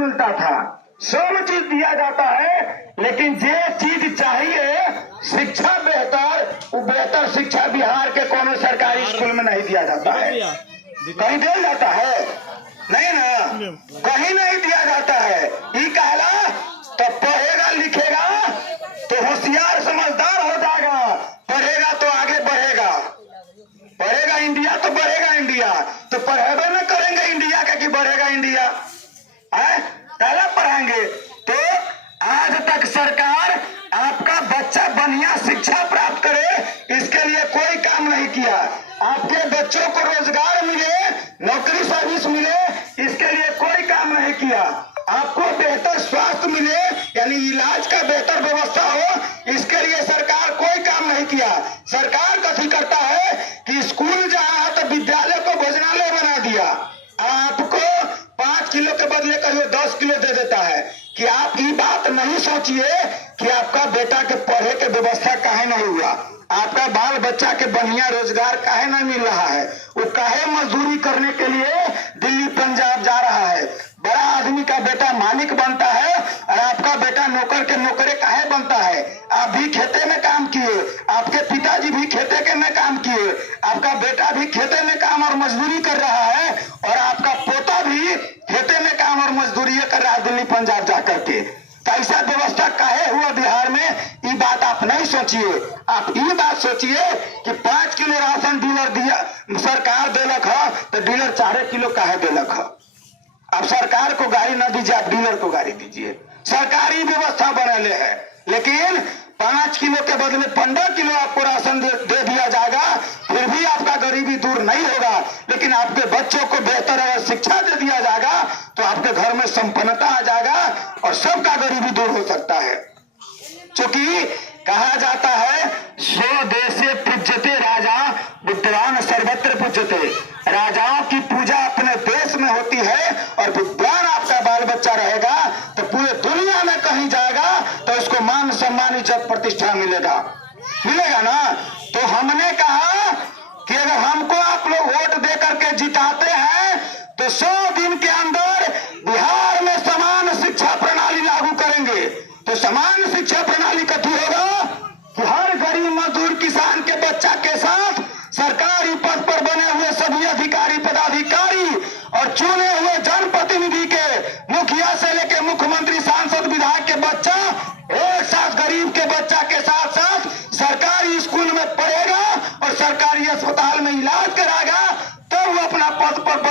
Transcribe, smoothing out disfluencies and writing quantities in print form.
मिलता था, सब चीज दिया जाता है, लेकिन जे चीज चाहिए शिक्षा बेहतर, वो बेहतर शिक्षा बिहार के कोनो सरकारी स्कूल में नहीं दिया जाता है। कहीं दिया जाता है? नहीं ना, कहीं नहीं दिया जाता है। ये कहला तो पढ़ेगा लिखेगा तो होशियार समझदार हो जाएगा, पढ़ेगा तो आगे बढ़ेगा, बढ़ेगा इंडिया तो बढ़ेगा इंडिया, तो पढ़ेबे न करेंगे इंडिया का कि बढ़ेगा इंडिया है? पहला पढ़ाएंगे। तो आज तक सरकार आपका बच्चा बढ़िया शिक्षा प्राप्त करे इसके लिए कोई काम नहीं किया। आपके बच्चों को रोजगार मिले, नौकरी सर्विस मिले, इसके लिए कोई काम नहीं किया। आपको बेहतर स्वास्थ्य मिले, यानी इलाज का बेहतर व्यवस्था हो, इसके लिए सरकार कोई काम नहीं किया। सरकार कथी करता है कि स्कूल जहाँ है तो विद्यालय को भोजनालय बना दिया, आपको 5 किलो के बदले कहियो 10 किलो दे देता है। कि आप ये बात नहीं सोचिए कि आपका बेटा के पढ़े के व्यवस्था काहे नहीं हुआ, आपका बाल बच्चा के बढ़िया रोजगार काहे नहीं मिल रहा है, वो काहे मजदूरी करने के लिए दिल्ली पंजाब जा रहा है। बड़ा आदमी का बेटा मालिक बनता है और आपका बेटा नौकर के नौकरे काहे बनता है। आप भी खेते में काम किए, आपके पिताजी भी खेते के में काम किए, आपका बेटा भी खेते में काम और मजदूरी कर रहा है, और आपका पोता भी खेते में काम और मजदूरी कर रहा है दिल्ली पंजाब जाकर के। तो ऐसा व्यवस्था काहे हुआ बिहार में, ये बात आप नहीं सोचिए। आप ये बात सोचिए कि 5 किलो राशन डीलर दिया, सरकार देलक है, तो डीलर 4 किलो काहे देलक है। आप सरकार को गाड़ी न दीजिए, आप डीलर को गाड़ी दीजिए। सरकारी व्यवस्था बनेले है, लेकिन 5 किलो के बदले 15 किलो आपको राशन दे दिया जाएगा, फिर भी आपका गरीबी दूर नहीं होगा। लेकिन आपके बच्चों को बेहतर अगर शिक्षा दे दिया जाएगा तो आपके घर में संपन्नता आ जाएगा और सबका गरीबी दूर हो सकता है। क्योंकि कहा जाता है स्व देशे पूज्यते राजा विद्वान सर्वत्र पूज्यते। राजाओं की पूजा अपने देश में होती है, और विद्वान आपका बाल बच्चा रहेगा तो पूरे दुनिया में कहीं जाएगा तो उसको मान सम्मान इज्जत प्रतिष्ठा मिलेगा ना। तो हमने कहा कि अगर हमको आप लोग वोट दे करके जिताते हैं तो 100 दिन के अंदर बिहार में समान शिक्षा प्रणाली लागू करेंगे। तो समान शिक्षा प्रणाली कथी होगा कि हर गरीब मजदूर किसान के बच्चा के साथ सरकारी पद पर बने हुए सभी अधिकारी पदाधिकारी और चुने हुए जनप्रतिनिधि के मुखिया से लेकर मुख्यमंत्री सांसद विधायक के बच्चा एक साथ गरीब के बच्चा के साथ साथ सरकारी स्कूल में पढ़ेगा और सरकारी अस्पताल में इलाज कराएगा, तो वो अपना पद पर